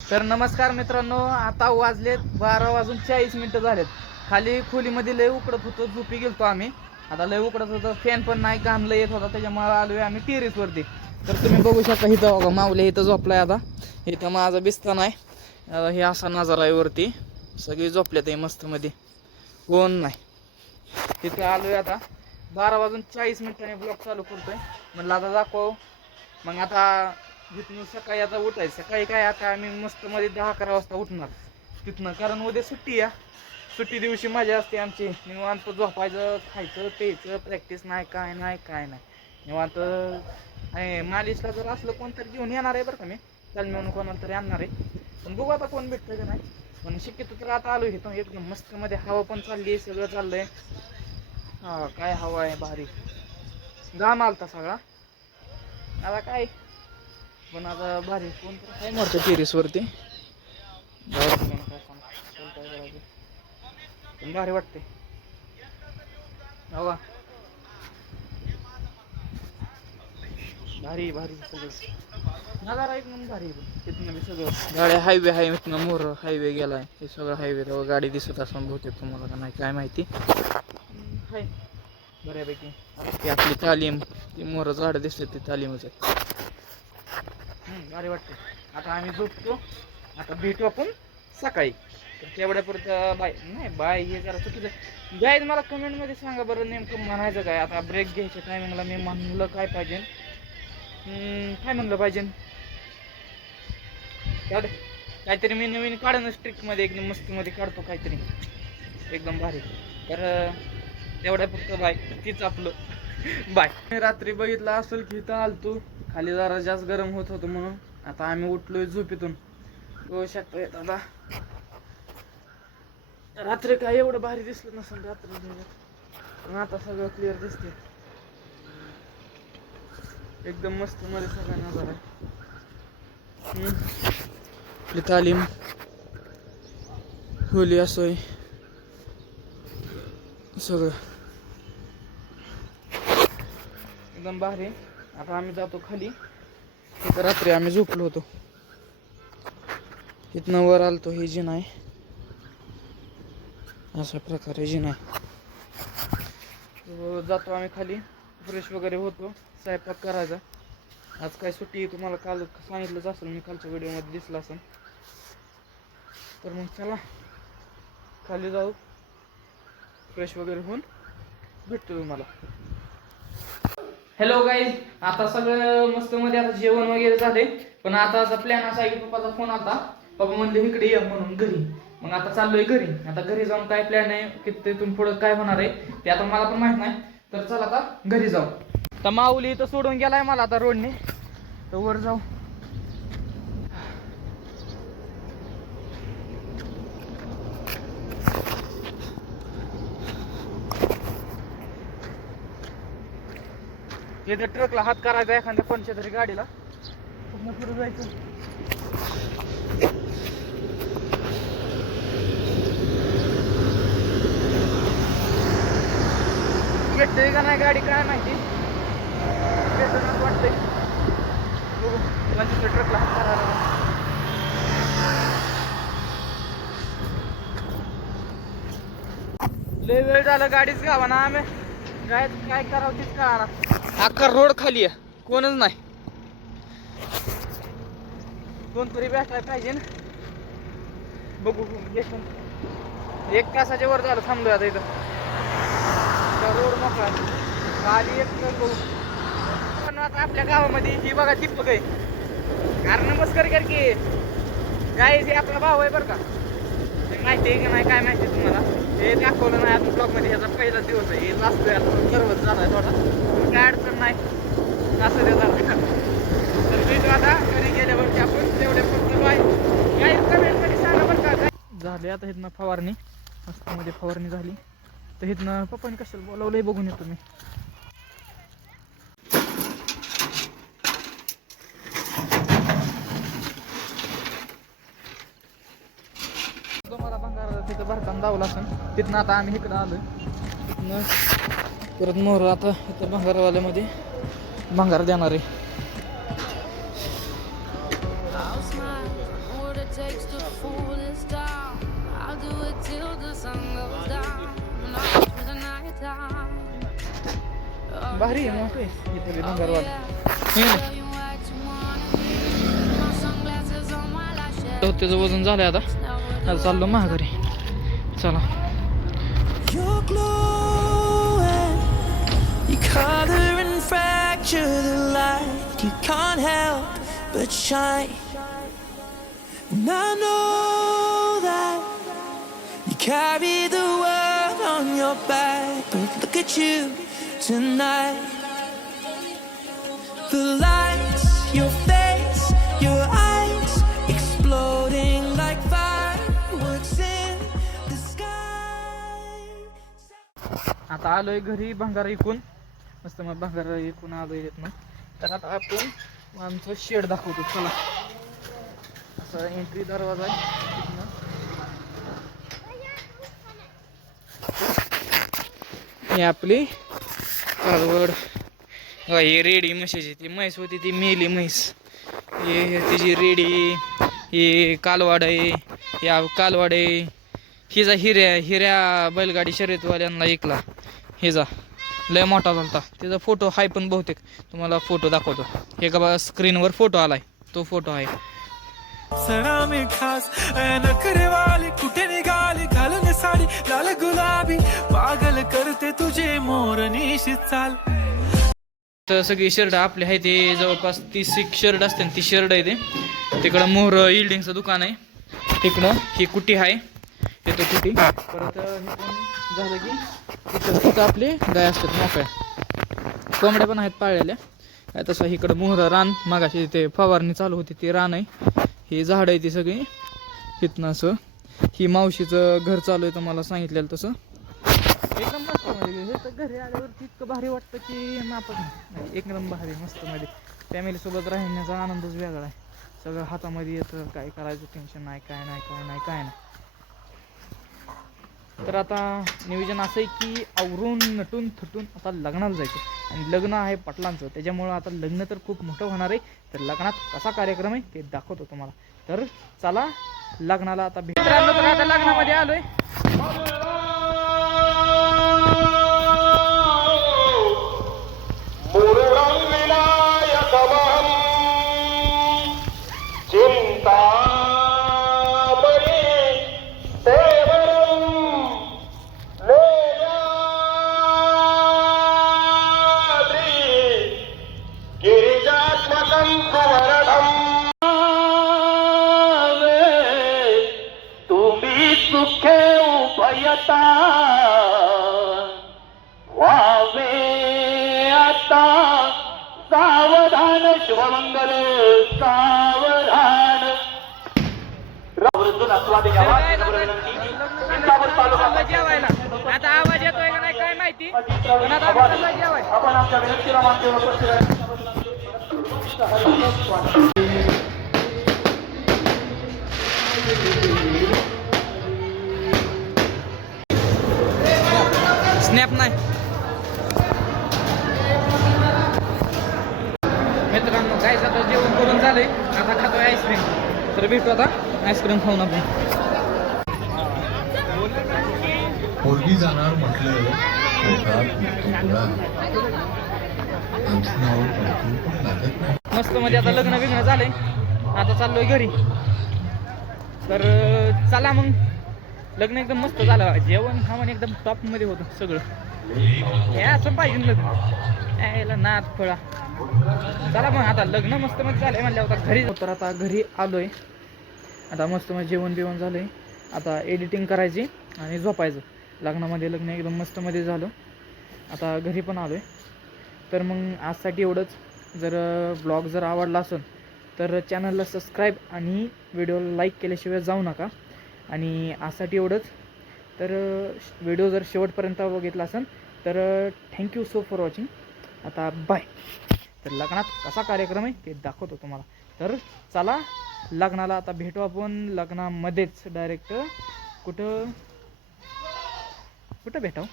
तर नमस्कार मित्रांनो, आता वाजलेत 12:40 झालेत. खाली खोलीमध्ये लय उकडत होतो, झोपी गेलतो आम्ही. आता लय उकडत होतं, फॅन पण नाही, घाम लय येत होता, त्याच्यामुळे आलोय आम्ही टेरेसवरती. तर तुम्ही बघू शकता इथं बघा, माऊली इथं झोपलाय. आता इथं माझा बिस्तान आहे. हे असा नजारा आहे वरती, सगळी झोपल्यात मस्त मध्ये, कोण नाही. तिथे आलोय आता 12:40 ब्लॉग चालू करतोय. म्हणलं आता दाखव. मग आता जिथून सकाळी आता उठायचं, सकाळी काय आता आम्ही मस्त मध्ये 10-11 वाजता उठणार तिथनं, कारण उद्या सुट्टी या. सुट्टी दिवशी मजा असते आमची, निवांत झोपायचं, खायचं प्यायचं, प्रॅक्टिस नाही काय नाही निवांत. मालिशला जर असलं कोणतरी घेऊन येणार आहे बरं का, मी चाल म्हणून कोणाला तरी आणणार आहे. पण बघू आता कोण भेटतं का नाही. पण शक्यतो तर आता आलो इथं एकदम मस्त मध्ये, हवा पण चालली आहे, सगळं चाललंय. हा काय हवा आहे भारी, घाम आलता सगळा. आता काय पण आता भारी कोण काय मारतं टेरेसवरती, पण भारी वाटते हवा, भारी सगळं नजारा एक म्हणून भारी. तिथनं बी सगळं गाड्या, हायवे आहे इथनं, मोर हायवे गेलाय, हे सगळं हायवे. तेव्हा गाडी दिसत असं बहुतेक तुम्हाला का नाही काय माहिती. हाय बऱ्यापैकी ती आपली तालीम, ती मोर झाडं दिसते, ती तालीमच आहे. भारी वाटते. आता आम्ही झोपतो, आता भेटू आपण सकाळी. तर तेवढ्यापुरतं बाय नाही, बाय हे जरा चुकीचं गाईज. मला कमेंटमध्ये सांगा बरं, नेमकं म्हणायचं काय. आता ब्रेक घ्यायच्या टायमिंगला मी म्हणलं काय पाहिजे, काय म्हणलं पाहिजे, काहीतरी मी नवीन काढणं स्ट्रिक्टमध्ये, एकदम मस्तीमध्ये काढतो काहीतरी एकदम भारी. तर तेवढ्यापुरतं बाय, तीच आपलं बाय. मी रात्री बघितलं असेल की इथं आलतो खाली, जरा जास्त गरम होत होतं म्हणून. आता आम्ही उठलोय झोपेतून, बघू शकता. आता रात्री काय एवढं भारी दिसलं नसेल रात्री, पण आता सगळं क्लिअर दिसते एकदम मस्त मध्ये सगळा नजारा. आपली तालीम होली असोय सगळं एकदम भारी. आता आम्ही जातो खाली, तिथं रात्री आम्ही झोपलो होतो, इथनं वर आलतो. हे जिना आहे, अशा प्रकारे जिना आहे. जातो आम्ही खाली, फ्रेश वगैरे होतो, स्वयंपाक करायचा. आज काय सुट्टी तुम्हाला काल सांगितलंच असेल, मी कालच्या व्हिडिओमध्ये दिसलं असेल. तर मग चला खाली जाऊ, फ्रेश वगैरे होऊन भेटतो तुम्हाला. हॅलो गाईज, आता सगळं मस्त मध्ये आता जेवण वगैरे झाले. पण आता असा प्लॅन असा आहे की पप्पाचा फोन आला, पप्पा म्हणले इकडे ये म्हणून घरी. मग आता चाललोय घरी. आता घरी जाऊन काय प्लॅन आहे की तिथून पुढं काय होणार आहे ते आता मला पण माहित नाही. तर चला आता घरी जाऊ. तर माऊली इथं सोडून गेलाय मला आता रोडने, तर वर जाऊ. इथे ट्रकला हात करायचा एखाद्या कोणत्या तरी गाडीला, पुन्हा पुढे जायचं. भेटतोय का नाही गाडी काय माहिती, भेटत वाटतंय. बघू म्हणजे ट्रकला हात करायला. लय वेळ झालं गाडीच गावा ना, आम्ही काय करावं तीच कळा ना. अख्खा रोड खाली आहे, कोणच नाही. कोणतरी भेटायला पाहिजे ना. बघू 1 तासाच्या वर झालं थांबलोय आता इथं. रोड मोकळा खाली एक बघू. पण आता आपल्या गावामध्ये ही बघा दीपक आहे, कारण नमस्कार कर की काय, हे आपला भाऊ आहे बरं का. ते माहिती आहे की नाही काय माहिती तुम्हाला, हे दाखवलं नाही अजून ब्लॉग मध्ये. ह्याचा पहिला दिवस आहे, हे वाचतोय आता, गर्वच झालाय थोडा, काय अडचण नाही असं ते झालं. तर भेटू आता घरी गेल्यावरती आपण, तेवढे फक्त बाय. काय कमेंट मध्ये सांगा बरं का. काय झाले आता इथनं फवारणी, मस्त मध्ये फवारणी झाली. तर इथनं पप्पाने कशाला बोलावलंय बघून येतो मी. तुम्हाला भंगार तिथं भरताना दावलं असेल, तिथनं आता आम्ही इकडं आलोय. तिथनं परत मोर आता इथं भंगारवाल्यामध्ये भंगार देणार आहे. भारी आहे मोठे इथे डोंगरवाड. त्याचं वजन झालंय आता. आता चाललो महागारी. चला. You're glowing, you color and fracture the light. You can't help but shine. And I know that you carry the world on your back, but look at you tonight. The lights, your face, your eyes, exploding like fireworks in the sky. आता आलोय घरी भंगारा इकून. मस्त मग भंगारा इकून आलोय इथनं. तर आता आपण आमचं शेड दाखवतो. चला. असा एंट्री दरवाजा आहे इथनं. ही आपली कालवड. ही रेडी म्हशीची. ती म्हैस होती ती मेली म्हैस. हे तिची रेडी. ही कालवाड आहे. या कालवाड आहे. हिचा हिऱ्या बैलगाडी शर्यतवाल्यांना ऐकला. हिचा लय मोठा झालता. तिचा फोटो हाय पण बहुतेक तुम्हाला फोटो दाखवतो. हे का बघा स्क्रीनवर फोटो आलाय. तो फोटो आहे. सणा में खास नखरे वाली कुठे निघाली घालून साडी लाल गुलाबी पागल करते तुझे मोरनीशी चाल. तर सगळी शर्ट आपली आहे. ते जवळपास 30 शर्ट असते. ती शर्ट आहे. ते तिकडं मोहर इल्डिंगचं दुकान आहे. तिकडं ही कुटी आहे. येतो कुटी. परत झालं की तिथं आपले गाय असतात मोकळ्या. कोंबड्या पण आहेत पाळलेल्या. काय तसं इकडं मोहर रान मागाशी ते फवारणी चालू होती ती रान आहे. ही झाड आहे ती सगळी. इथनं असं ही मावशीचं घर चालू आहे तुम्हाला सांगितलेलं तसं. एकदम मस्त मध्ये हे तर घरी आल्यावरती इतकं भारी वाटतं की मापत एकदम भारी मस्त मध्ये फॅमिलीसोबत राहण्याचा आनंदच वेगळा आहे. सगळं हातामध्ये येतं. काय करायचं टेन्शन नाही. काय नाही. तर आता नियोजन असं आहे की आवरून नटून थटून आता लग्नाला जायचं. आणि लग्न आहे पाटलांचं. त्याच्यामुळं आता लग्न तर खूप मोठं होणार आहे. तर लग्नात कसा कार्यक्रम आहे ते दाखवतो तुम्हाला. तर चला लग्नाला आता मित्रांनो. तर आता लग्नामध्ये आलोय. तुम्ही सुखे उभयता व्हावे आता सावधान शिवमंगल सावधान. आता आवाज येतोय का नाही काय माहिती. आपण आमच्या व्यक्तीला मानतो. स्नॅप नाही. मित्रांनो काय आता जेवण करून झालंय. आता खातोय आईस्क्रीम. तर भेटू आता आईस्क्रीम खाऊन आपण. पोरगी जाणार म्हटलं मस्त मध्ये आता लग्न बिग्न झालंय. आता चाललोय घरी. तर चला मग. लग्न एकदम मस्त झालं. जेवण खावण एकदम टॉप मध्ये होतं सगळं. हे असं पाहिजे लग्न. यायला नाद फळा. चला मग आता लग्न मस्त मध्ये झालंय म्हणल्यावर आता घरी. तर आता घरी आलोय. आता मस्त मध्ये जेवण बिवण झालंय. आता एडिटिंग करायची आणि झोपायचं. लग्नामध्ये लग्न एकदम मस्त मध्ये झालं. आता घरी पण आलोय. तर मग आजसाठी एवढंच. जर ब्लॉग जर आवडला असेल तर चॅनलला सबस्क्राईब आणि व्हिडिओला लाईक केल्याशिवाय जाऊ नका. आणि आजसाठी एवढंच. तर व्हिडिओ जर शेवटपर्यंत बघितला असेल तर थँक्यू सो फॉर वॉचिंग. आता बाय. तर लग्नात कसा कार्यक्रम आहे ते दाखवतो तुम्हाला. तर चला लग्नाला आता भेटू आपण. लग्नामध्येच डायरेक्ट कुठं भेटाव.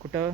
कुठं